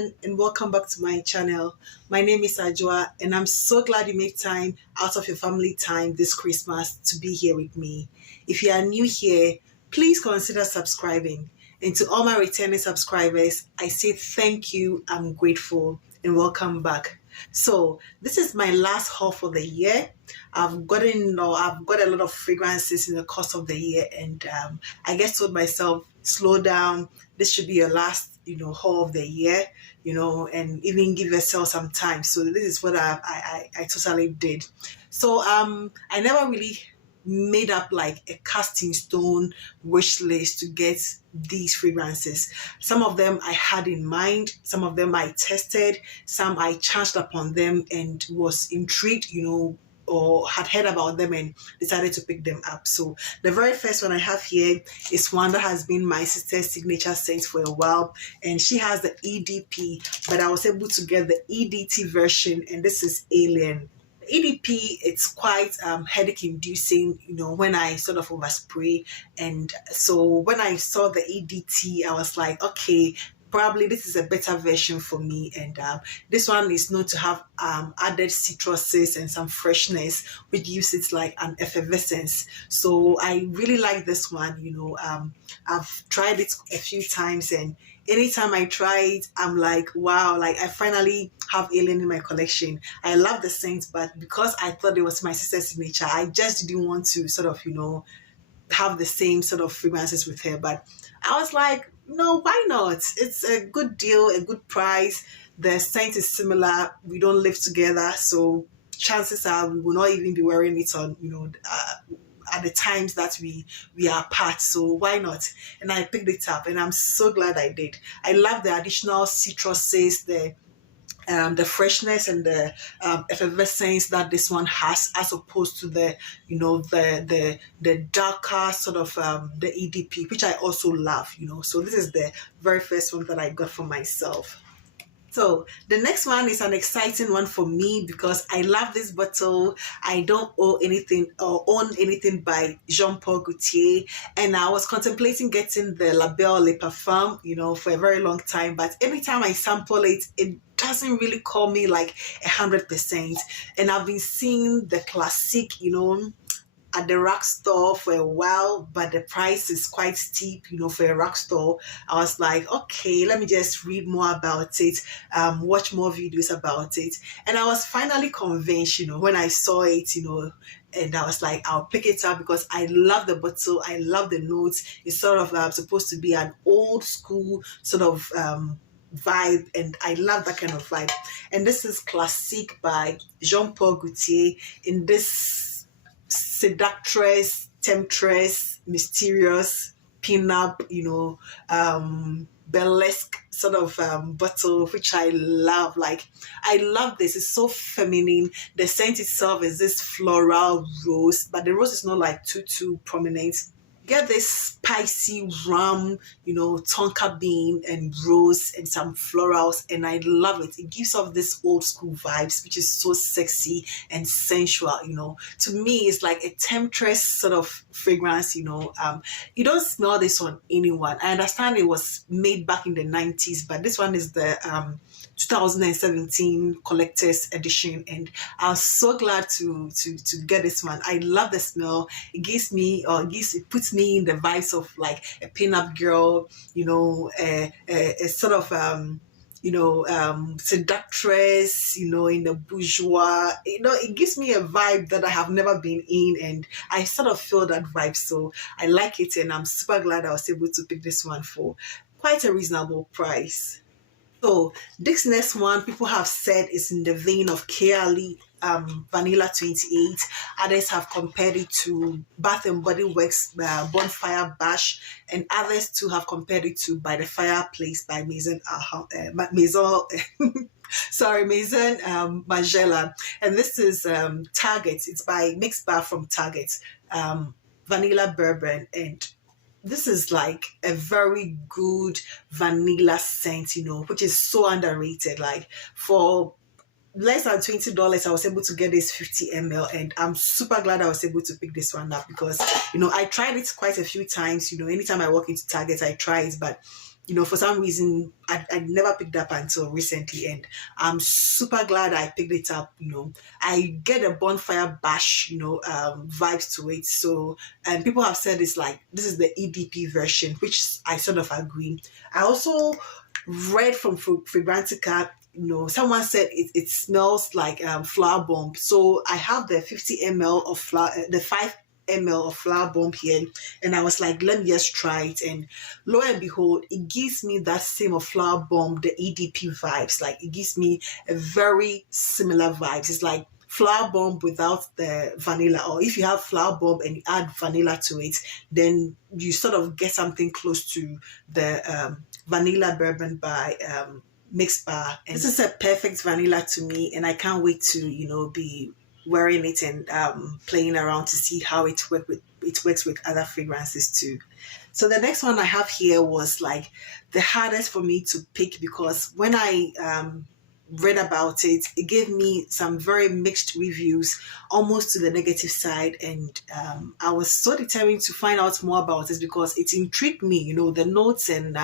everyone, and welcome back to my channel. My name is Ajwa, and I'm so glad you made time out of your family time this Christmas to be here with me. If you are new here, please consider subscribing. And to all my returning subscribers, I say thank you, I'm grateful, and welcome back. So this is my last haul for the year. I've got a lot of fragrances in the course of the year, and I just told myself, slow down. This should be your last, haul of the year, and even give yourself some time. So this is what I totally did. So I never really made up like a casting stone wish list to get these fragrances. Some of them I had in mind, some of them I tested, some I chanced upon them and was intrigued, or had heard about them and decided to pick them up. So the very first one I have here is one that has been my sister's signature scent for a while, and she has the EDP, but I was able to get the EDT version, and this is Alien. EDP, it's quite headache inducing, when I sort of overspray. And so when I saw the EDT, I was like, okay, probably this is a better version for me. And this one is known to have added citruses and some freshness, which gives it like an effervescence. So I really like this one. I've tried it a few times, and anytime I try it, I'm like, wow, like I finally have Alien in my collection. I love the scent, but because I thought it was my sister's signature, I just didn't want to sort of, have the same sort of fragrances with her. But I was like, no, why not? It's a good deal, a good price. The scent is similar. We don't live together, so chances are we will not even be wearing it on, at the times that we are apart. So why not? And I picked it up, and I'm so glad I did. I love the additional citruses, the freshness and the effervescence that this one has, as opposed to the the darker sort of the EDP, which I also love. So this is the very first one that I got for myself. So the next one is an exciting one for me because I love this bottle. I don't own anything by Jean-Paul Gaultier, and I was contemplating getting the Bella Lipa Perfume, for a very long time. But anytime I sample it, it doesn't really call me like 100%. And I've been seeing the classic, at the rack store for a while, but the price is quite steep, for a rack store. I was like, okay, let me just read more about it, watch more videos about it. And I was finally convinced, when I saw it, and I was like, I'll pick it up because I love the bottle. I love the notes. It's sort of supposed to be an old school sort of vibe, and I love that kind of vibe. And this is Classique by Jean-Paul Gaultier in this seductress, temptress, mysterious, pin-up, burlesque sort of bottle, which I love. Like, I love this. It's so feminine. The scent itself is this floral rose, but the rose is not like too prominent. Get this spicy rum, tonka bean and rose and some florals, and I love it. It gives off this old school vibes, which is so sexy and sensual. To me, it's like a temptress sort of fragrance. You don't smell this on anyone. I understand it was made back in the 90s, but this one is the 2017 collector's edition, and I was so glad to get this one. I love the smell. It puts me in the vibes of like a pin-up girl, a sort of seductress, in the bourgeois. It gives me a vibe that I have never been in, and I sort of feel that vibe. So I like it, and I'm super glad I was able to pick this one for quite a reasonable price. So this next one, people have said is in the vein of Kayali Vanilla 28. Others have compared it to Bath and Body Works Bonfire Bash, and others too have compared it to By the Fireplace by Maison Margiela. And this is Target. It's by Mixed Bar from Target, Vanilla Bourbon, and this is like a very good vanilla scent, which is so underrated. Like, for less than $20, I was able to get this 50 ml, and I'm super glad I was able to pick this one up because, I tried it quite a few times. Anytime I walk into Target, I try it, but you know, for some reason I never picked up until recently, and I'm super glad I picked it up. You know, I get a bonfire bash, you know, vibes to it. So, and people have said it's like this is the EDP version, which I sort of agree. I also read from Fragrantica, you know, someone said it smells like flower bomb. So I have the 50 ml of flower, the 5 ml of flower bomb here, and I was like, let me just try it. And lo and behold, it gives me that same of flower bomb, the EDP vibes. Like it gives me a very similar vibes. It's like flower bomb without the vanilla, or if you have flower bomb and you add vanilla to it, then you sort of get something close to the vanilla bourbon by Mixed Bar. And this is a perfect vanilla to me, and I can't wait to, you know, be wearing it and playing around to see how it works with other fragrances too. So the next one I have here was like the hardest for me to pick, because when I read about it, it gave me some very mixed reviews, almost to the negative side, and I was so determined to find out more about it because it intrigued me, you know, the notes and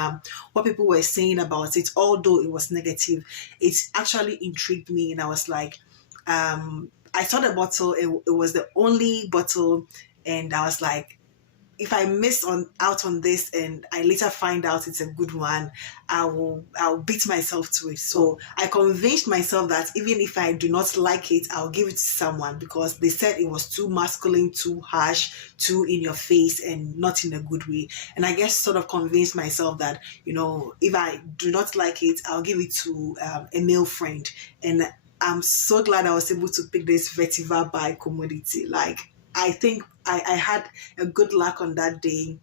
what people were saying about it. Although it was negative, it actually intrigued me, and I was like, I saw the bottle, it was the only bottle, and I was like, if I miss out on this and I later find out it's a good one, I'll beat myself to it. So I convinced myself that even if I do not like it, I'll give it to someone, because they said it was too masculine, too harsh, too in your face, and not in a good way. And I guess sort of convinced myself that, you know, if I do not like it, I'll give it to a male friend. And I'm so glad I was able to pick this Vetiver by Commodity. Like, I think I had a good luck on that day,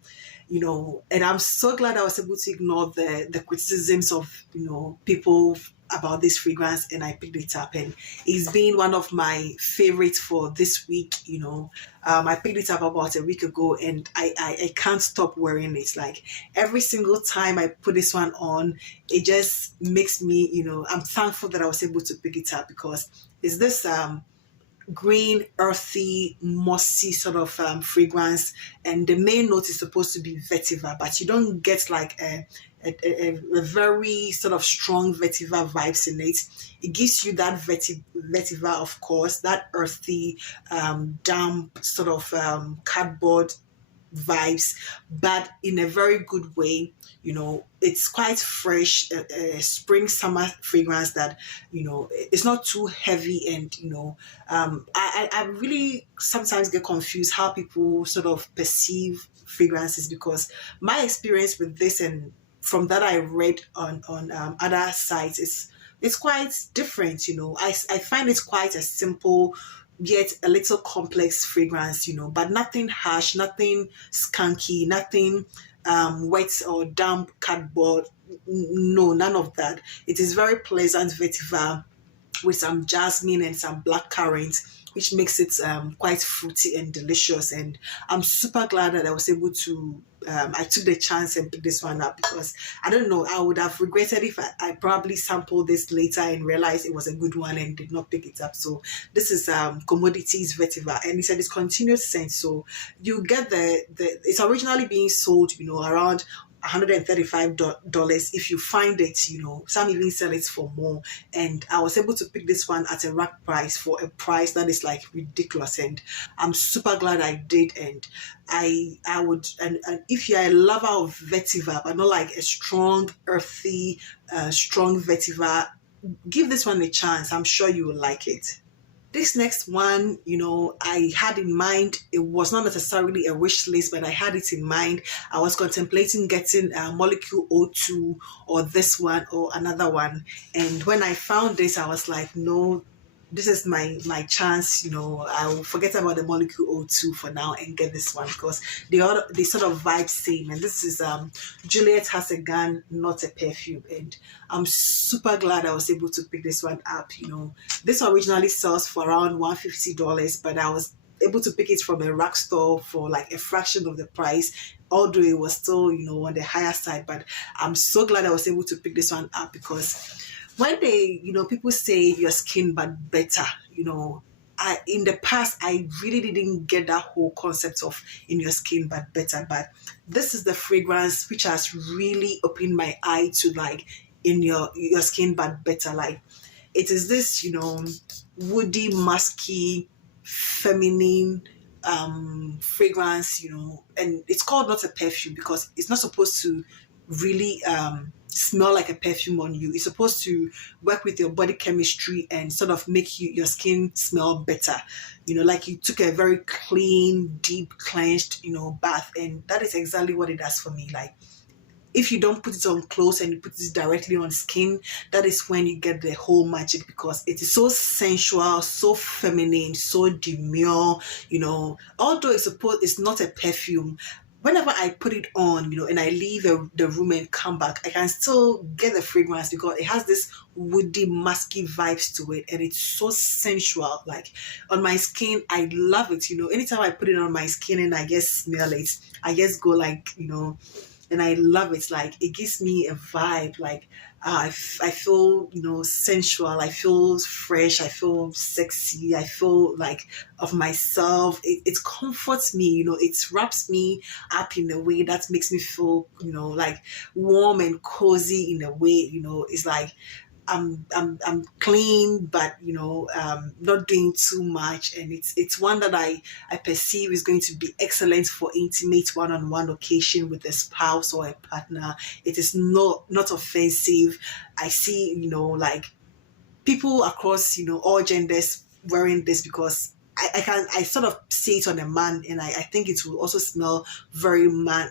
you know, and I'm so glad I was able to ignore the criticisms of, you know, people about this fragrance, and I picked it up, and it's been one of my favorites for this week, you know. I picked it up about a week ago, and I can't stop wearing it. Like every single time I put this one on, it just makes me, you know, I'm thankful that I was able to pick it up, because it's this green, earthy, mossy sort of fragrance, and the main note is supposed to be vetiver, but you don't get like a very sort of strong vetiver vibes in it. It gives you that vetiver, of course, that earthy, damp sort of cardboard vibes, but in a very good way. You know, it's quite fresh, spring summer fragrance that, you know, it's not too heavy. And you know, I really sometimes get confused how people sort of perceive fragrances, because my experience with this, and from that I read on other sites, it's quite different. You know, I find it quite a simple yet a little complex fragrance, you know, but nothing harsh, nothing skunky, nothing wet or damp cardboard. No, none of that. It is very pleasant vetiver with some jasmine and some black currant, which makes it quite fruity and delicious. And I'm super glad that I was able to, I took the chance and picked this one up, because I don't know, I would have regretted if I probably sampled this later and realized it was a good one and did not pick it up. So this is Commodities Vetiver, and it's a discontinued scent. So you get it's originally being sold, you know, around $135 if you find it, you know. Some even sell it for more, and I was able to pick this one at a rack price, for a price that is like ridiculous, and I'm super glad I did. And I would, and if you're a lover of vetiver but not like a strong earthy strong vetiver, give this one a chance. I'm sure you will like it. This next one, you know, I had in mind, it was not necessarily a wish list, but I had it in mind. I was contemplating getting Molecule O2 or this one or another one. And when I found this, I was like, no, this is my chance. You know, I will forget about the Molecule O2 for now and get this one, because they sort of vibe same. And this is Juliet has a gun, not a perfume. And I'm super glad I was able to pick this one up. You know, this originally sells for around $150, but I was able to pick it from a rack store for like a fraction of the price, although it was still, you know, on the higher side. But I'm so glad I was able to pick this one up, because when they, you know, people say your skin but better, you know, in the past, I really didn't get that whole concept of in your skin but better. But this is the fragrance which has really opened my eye to like in your skin but better. Like it is this, woody, musky, feminine fragrance, and it's called not a perfume because it's not supposed to really smell like a perfume on you. It's supposed to work with your body chemistry and sort of make your skin smell better. Like you took a very clean, deep, cleansed, bath, and that is exactly what it does for me. Like if you don't put it on clothes and you put it directly on skin, that is when you get the whole magic because it is so sensual, so feminine, so demure, although it's not a perfume. Whenever I put it on, and I leave the room and come back, I can still get the fragrance because it has this woody, musky vibes to it, and it's so sensual. Like on my skin, I love it. Anytime I put it on my skin and I just smell it, I just go like, and I love it. Like it gives me a vibe. Like I feel sensual. I feel fresh. I feel sexy. I feel like of myself. It comforts me. It wraps me up in a way that makes me feel like warm and cozy in a way. It's like I'm clean, but not doing too much, and it's one that I perceive is going to be excellent for intimate one-on-one occasion with a spouse or a partner. It is not offensive. I see like people across all genders wearing this because I sort of see it on a man, and I think it will also smell very man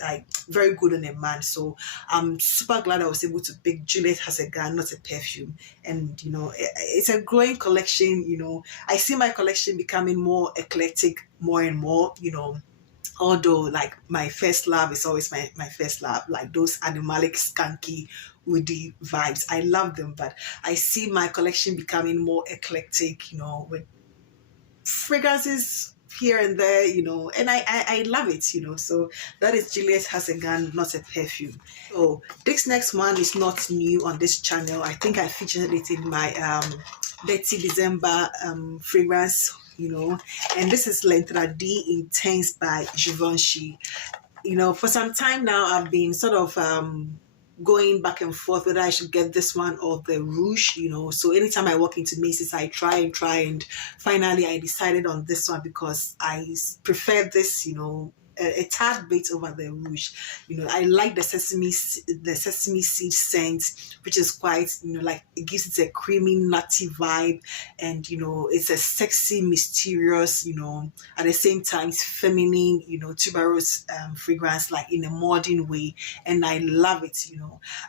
like very good on a man. So I'm super glad I was able to pick Juliet Has a Gun, not a perfume. And it's a growing collection. I see my collection becoming more eclectic more and more. Although like my first love is always my first love, like those animalic skanky woody vibes, I love them, but I see my collection becoming more eclectic, with fragrances here and there, and I love it, so that is Juliet Has a Gun, not a perfume. So this next one is not new on this channel. I think I featured it in my Dirty December fragrance, and this is L'Entrée Intense by Givenchy. For some time now I've been sort of going back and forth whether I should get this one or the Rouge, so anytime I walk into Macy's I try and finally I decided on this one because I prefer this, a tad bit over the Rouge. I like the sesame seed scent, which is quite, like it gives it a creamy, nutty vibe, and it's a sexy, mysterious, at the same time it's feminine, tuberose fragrance, like in a modern way, and I love it.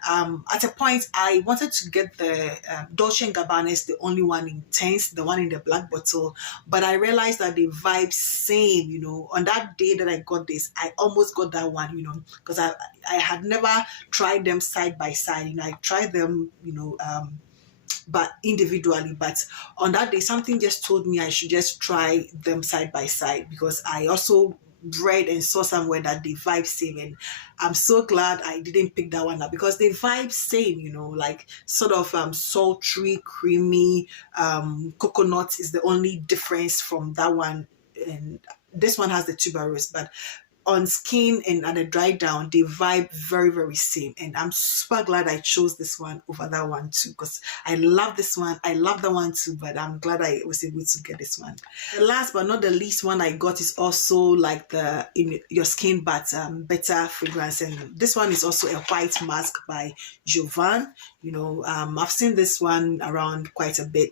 At a point I wanted to get the Dolce & Gabbana is the only one intense, the one in the black bottle, but I realized that the vibe same. On that day that I got this, I almost got that one, because I had never tried them side by side. I tried them, but individually, but on that day something just told me I should just try them side by side because I also read and saw somewhere that the vibe same, and I'm so glad I didn't pick that one up because the vibe same, like sort of sultry, creamy, coconut is the only difference from that one, and this one has the tuberose, but on skin and at a dry down, they vibe very, very same. And I'm super glad I chose this one over that one too, because I love this one. I love that one too, but I'm glad I was able to get this one. The last but not the least one I got is also like the In Your Skin But Better fragrance. And this one is also a white mask by Jovan. I've seen this one around quite a bit.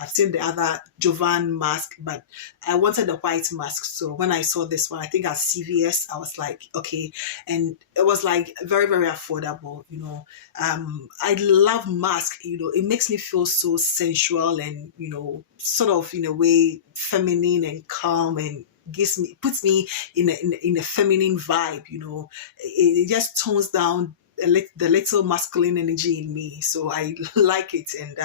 I've seen the other Jovan mask, but I wanted the white mask. So when I saw this one, I think at CVS, I was like, okay. And it was like very, very affordable. I love mask. It makes me feel so sensual and, sort of in a way feminine and calm, and puts me in a feminine vibe. It just tones down the little masculine energy in me. So I like it, and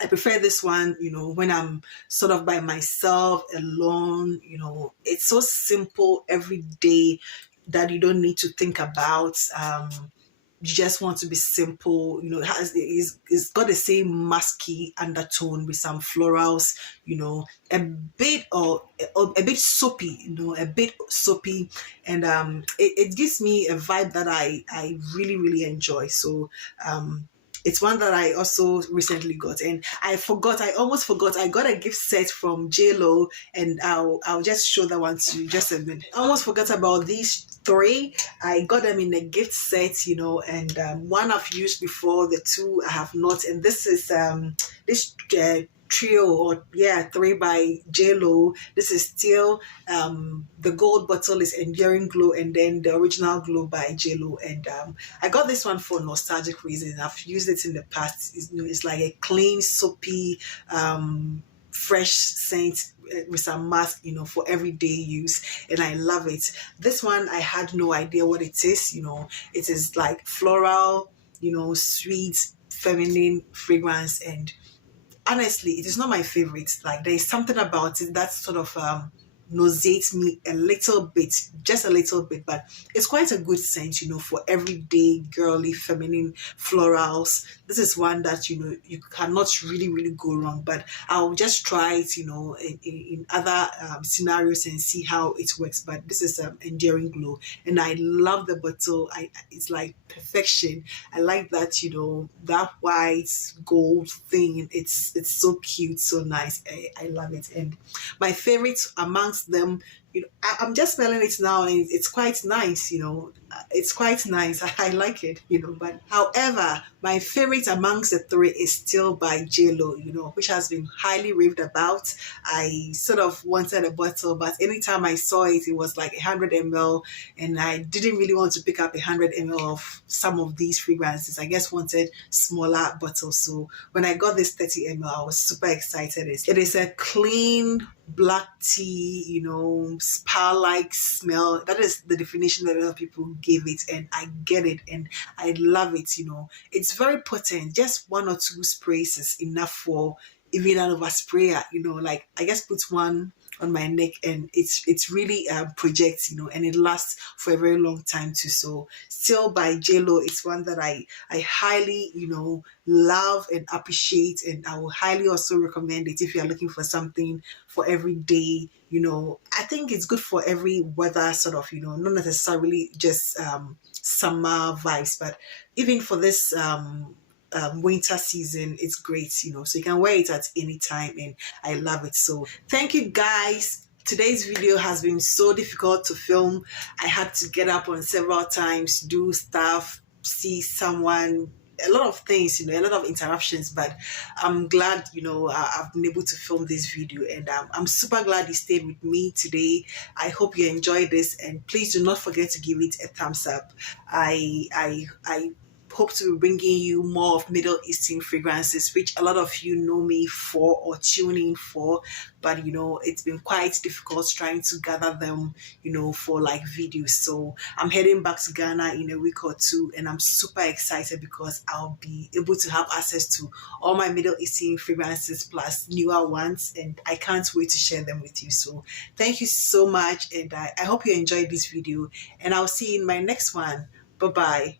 I prefer this one, when I'm sort of by myself, alone. It's so simple every day that you don't need to think about you just want to be simple, it's got the same musky undertone with some florals, a bit or a bit soapy, a bit soapy, and it gives me a vibe that I really really enjoy. So it's one that I also recently got, and I almost forgot. I got a gift set from JLo, and I'll just show that one to you just a minute. I almost forgot about these three. I got them in a gift set, and one I've used before, the two I have not, and this is this trio, or yeah, three by JLo. This is still the gold bottle is Enduring Glow, and then the original glow by JLo. And I got this one for nostalgic reasons. I've used it in the past. It's like a clean, soapy, fresh scent with some mask, for everyday use, and I love it. This one I had no idea what it is. It is like floral, sweet, feminine fragrance, and honestly, it is not my favorite. Like, there is something about it that sort of nauseates me a little bit, just a little bit, but it's quite a good scent, for everyday girly feminine florals. This is one that you cannot really really go wrong, but I'll just try it in other scenarios and see how it works. But this is Enduring Glow, and I love the bottle. It's like perfection. I like that, that white gold thing. It's so cute, so nice. I love it. And my favorite amongst them, I'm just smelling it now, and it's quite nice. It's quite nice. I like it. But however, my favorite amongst the three is still by JLo, which has been highly raved about. I sort of wanted a bottle, but anytime I saw it, it was like 100 ml, and I didn't really want to pick up 100 ml of some of these fragrances. I just wanted smaller bottles. So when I got this 30 ml, I was super excited. It is a clean black tea, spa-like smell. That is the definition that a lot of people give it, and I get it, and I love it. It's very potent. Just one or two sprays is enough for even an oversprayer. Like, I just put one on my neck, and it's really projects, and it lasts for a very long time too. So still by JLo, it's one that I highly love and appreciate, and I will highly also recommend it if you are looking for something for every day. I think it's good for every weather, sort of, not necessarily just summer vibes, but even for this winter season, it's great, so you can wear it at any time, and I love it. So thank you guys. Today's video has been so difficult to film. I had to get up on several times, do stuff, see someone, a lot of things, a lot of interruptions, but I'm glad, I've been able to film this video, and I'm super glad you stayed with me today. I hope you enjoyed this, and please do not forget to give it a thumbs up. I hope to be bringing you more of Middle Eastern fragrances, which a lot of you know me for or tune in for, but it's been quite difficult trying to gather them, for like videos. So I'm heading back to Ghana in a week or two, and I'm super excited because I'll be able to have access to all my Middle Eastern fragrances plus newer ones, and I can't wait to share them with you. So thank you so much, and I hope you enjoyed this video, and I'll see you in my next one. Bye bye.